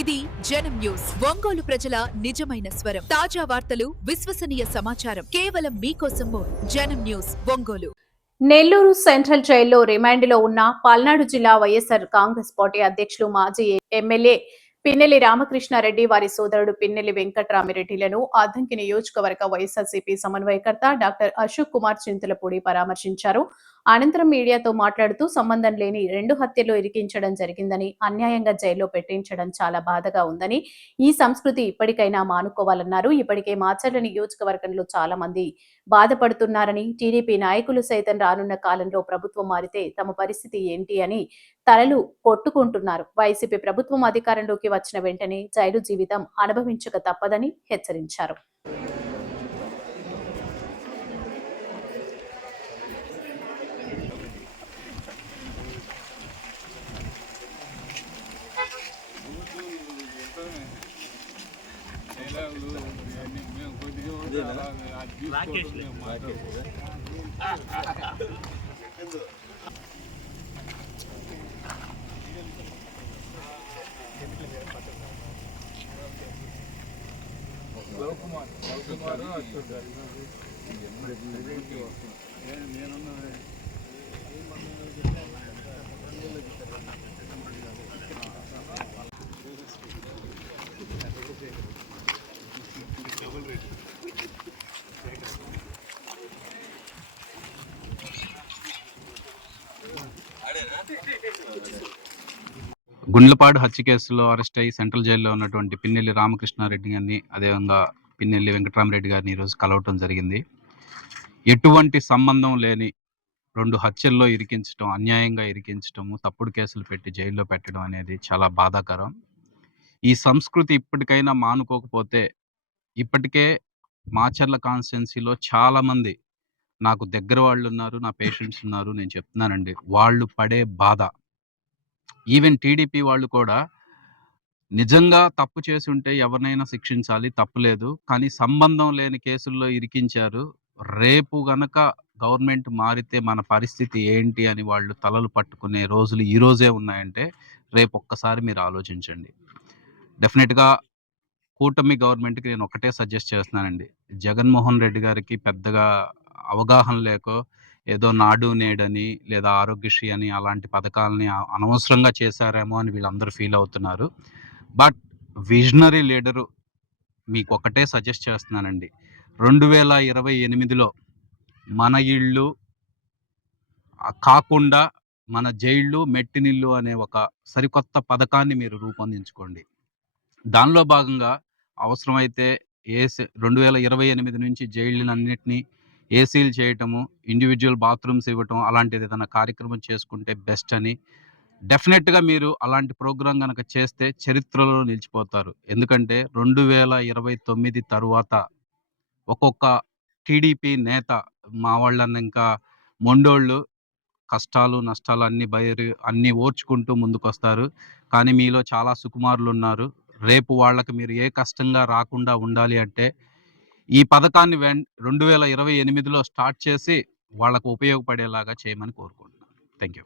ఇది జనం న్యూస్. ఒంగోలు ప్రజల నిజమైన స్వరం. తాజా వార్తలు, విశ్వసనీయ సమాచారం కేవలం మీకోసం. జనం న్యూస్ ఒంగోలు. నెల్లూరు సెంట్రల్ జైల్లో రిమాండ్లో ఉన్న పల్నాడు జిల్లా వైఎస్ఆర్ కాంగ్రెస్ పార్టీ అధ్యక్షులు మాజీ ఎమ్మెల్యే పిన్నెల్లి రామకృష్ణారెడ్డి వారి సోదరుడు పిన్నెల్లి వెంకట్రామిరెడ్డిలను అద్దంకి నియోజకవర్గ వైఎస్ఆర్సీపీ సమన్వయకర్త డాక్టర్ అశోక్ కుమార్ చింతలపూడి పరామర్శించారు. అనంతరం మీడియాతో మాట్లాడుతూ సంబంధం లేని 2 హత్యలు ఇరికించడం జరిగిందని, అన్యాయంగా జైల్లో పెట్టించడం చాలా బాధగా ఉందని, ఈ సంస్కృతి ఇప్పటికైనా మానుకోవాలన్నారు. ఇప్పటికే మాచర్ల నియోజకవర్గంలో చాలా మంది బాధపడుతున్నారని, టీడీపీ నాయకులు సైతం రానున్న కాలంలో ప్రభుత్వం మారితే తమ పరిస్థితి ఏంటి అని తలలు కొట్టుకుంటున్నారు. వైసీపీ ప్రభుత్వం అధికారంలోకి వచ్చిన వెంటనే జైలు జీవితం అనుభవించక తప్పదని హెచ్చరించారు. గుండ్లపాడు హత్య కేసులో అరెస్ట్ అయ్యి సెంట్రల్ జైల్లో ఉన్నటువంటి పిన్నెల్లి రామకృష్ణారెడ్డి గారిని, అదేవిధంగా పిన్నెల్లి వెంకట్రామరెడ్డి గారిని ఈరోజు కలవటం జరిగింది. ఎటువంటి సంబంధం లేని 2 హత్యల్లో ఇరికించడం, అన్యాయంగా ఇరికించడము, తప్పుడు కేసులు పెట్టి జైల్లో పెట్టడం అనేది చాలా బాధాకరం. ఈ సంస్కృతి ఇప్పటికైనా మానుకోకపోతే, ఇప్పటికే మాచర్ల కాన్స్టిట్యున్సీలో చాలామంది నాకు దగ్గర వాళ్ళు ఉన్నారు, నా పేషెంట్స్ ఉన్నారు, నేను చెప్తున్నానండి, వాళ్ళు పడే బాధ. ఈవెన్ టీడీపీ వాళ్ళు కూడా నిజంగా తప్పు చేసి ఉంటే ఎవరినైనా శిక్షించాలి, తప్పులేదు. కానీ సంబంధం లేని కేసుల్లో ఇరికించారు. రేపు గనక గవర్నమెంట్ మారితే మన పరిస్థితి ఏంటి అని వాళ్ళు తలలు పట్టుకునే రోజులు ఈ రోజే ఉన్నాయంటే రేపు ఒక్కసారి మీరు ఆలోచించండి. డెఫినెట్గా కూటమి గవర్నమెంట్కి నేను ఒకటే సజెస్ట్ చేస్తున్నానండి. జగన్మోహన్ రెడ్డి గారికి పెద్దగా అవగాహన లేకో, ఏదో నాడు నేడని లేదా ఆరోగ్యశ్రీ అని అలాంటి పథకాలని అనవసరంగా చేశారేమో అని వీళ్ళందరూ ఫీల్ అవుతున్నారు. బట్ విజనరీ లీడరు మీకు ఒకటే సజెస్ట్ చేస్తున్నానండి. 2028లో మన ఇళ్ళు కాకుండా మన జైళ్ళు మెట్టినిల్లు అనే ఒక సరికొత్త పథకాన్ని మీరు రూపొందించుకోండి. దానిలో భాగంగా అవసరమైతే 2028 నుంచి జైళ్ళన్నిటినీ ఏసీలు చేయటము, ఇండివిజువల్ బాత్రూమ్స్ ఇవ్వటం, అలాంటిది ఏదైనా కార్యక్రమం చేసుకుంటే బెస్ట్ అని. డెఫినెట్గా మీరు అలాంటి ప్రోగ్రాం కనుక చేస్తే చరిత్రలో నిలిచిపోతారు. ఎందుకంటే 2029 తరువాత ఒక్కొక్క టీడీపీ నేత మా వాళ్ళన్న ఇంకా మొండోళ్ళు కష్టాలు నష్టాలు అన్నీ ఓర్చుకుంటూ ముందుకొస్తారు. కానీ మీలో చాలా సుకుమారులు ఉన్నారు. రేపు వాళ్ళకి మీరు ఏ కష్టంగా రాకుండా ఉండాలి అంటే ఈ పథకాన్ని 2028లో స్టార్ట్ చేసి వాళ్ళకు ఉపయోగపడేలాగా చేయమని కోరుకుంటున్నాను. Thank you.